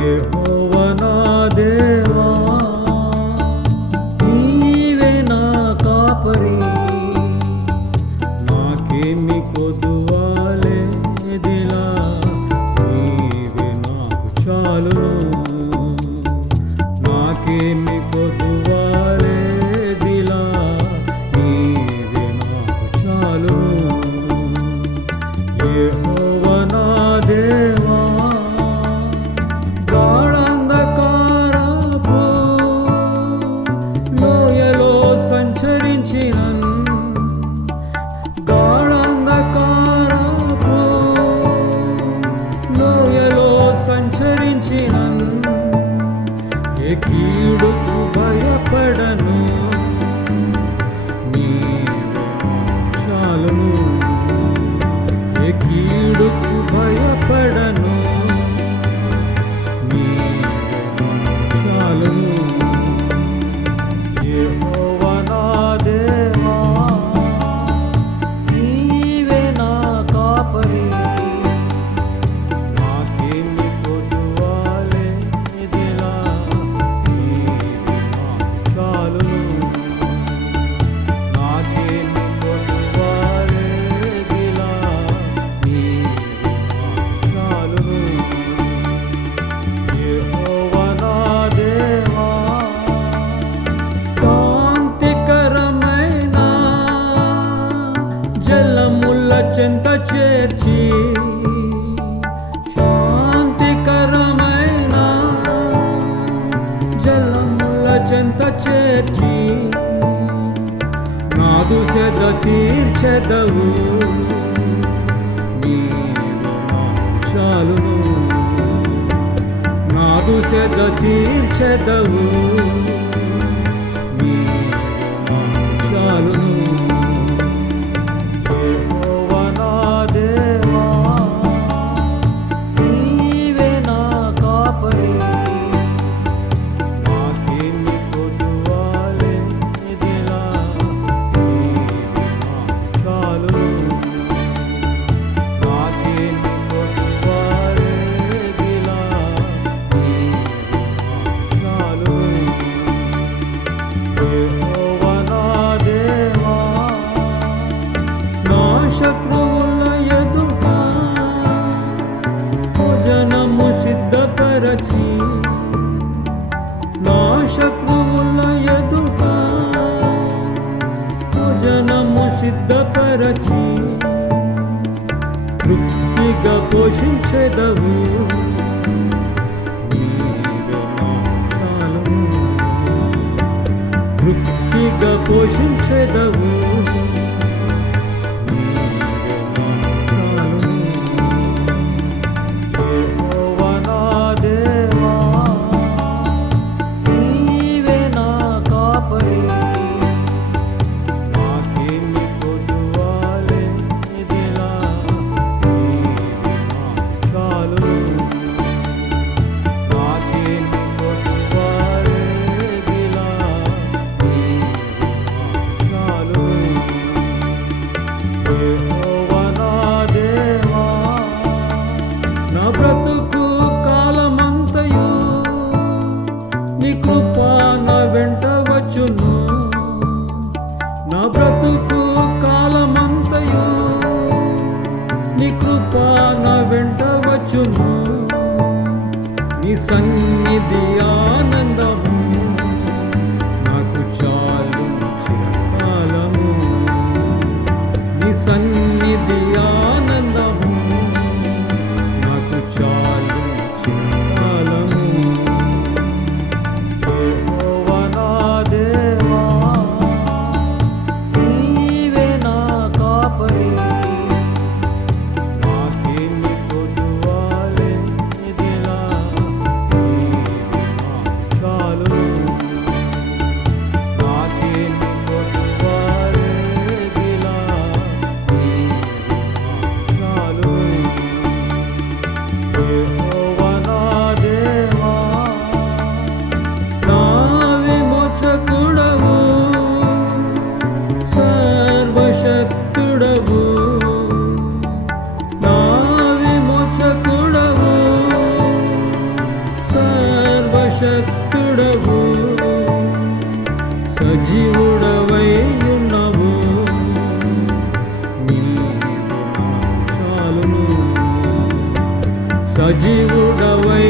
యెహోవా నా దేవా, నీవే నా కాపరి, నాకేమి కొదువాలేదిలా, నీవే నాకు చాలును. నాకేమి కొదువాలేదిలా, నీవే నాకు చాలును. యెహోవా నా దేవా, గాఢాంధకారపు లోయలో సంచరించినన్, గాఢాంధకారపు లోయలో సంచరించినన్, ఏ కీడుకు భయపడను, నీవే చాలును. ఏ కీడుకు భయపడను, నీవే చాలును. యెహోవా నా దేవా, నీవే నా కాపరి, నాకేమి కొదువాలేదిలా, నీవే నాకు చాలును. నాకేమి కొదువాలేదిలా, నీవే నాకు చాలును. యెహోవా నా దేవా, శాంతికరమైన జలముల చెంత చేర్చి, శాంతికరమైన జలముల చెంత చేర్చి, నాదు సెద తీర్చెదవు, నీవే నాకు చాలును. నాదు సెద తీర్చెదవు, నీవే నాకు చాలును. యెహోవా నా దేవా, నీవే నా కాపరి, నాకేమి కొదువాలేదిలా, నీవే నాకు చాలును. నాకేమి కొదువాలేదిలా, నీవే నాకు చాలును. యెహోవా నా దేవా, నా శత్రువుల ఎదుట భోజనము సిద్ధపరచి, నా శత్రువుల ఎదుట భోజనము సిద్ధపరచి, తృప్తిగా పోషించెదవు, నీవే నాకు చాలును. తృప్తిగా పోషించెదవు, నీవే నాకు చాలును. యెహోవా నా దేవా, నీవే నా కాపరి, నాకేమి కొదువాలేదిలా, నీవే నాకు చాలును. నాకేమి కొదువాలేదిలా, నీవే నాకు చాలును. యెహోవా నా దేవా, నా బ్రతుకు కాలమంతయు నీ కృప నా వెంట వచ్చును. నా బ్రతుకు కాలమంతయు నీ కృప నా వెంట వచ్చును. నీ సన్నిధి ఆనందము నాకు చాలు చిరకాలము. నీ సన్నిధి ఆనందము నాకు చాలు చిరకాలము. యెహోవా నా దేవా, నీవే నా కాపరి, నాకేమి కొదువాలేదిలా, నీవే నాకు చాలును. నాకేమి కొదువాలేదిలా, నీవే నాకు చాలును. యెహోవా నా దేవా, నా విమోచకుడవు, సర్వశక్తుడవు, నా విమోచకుడవు, సజీవుడవై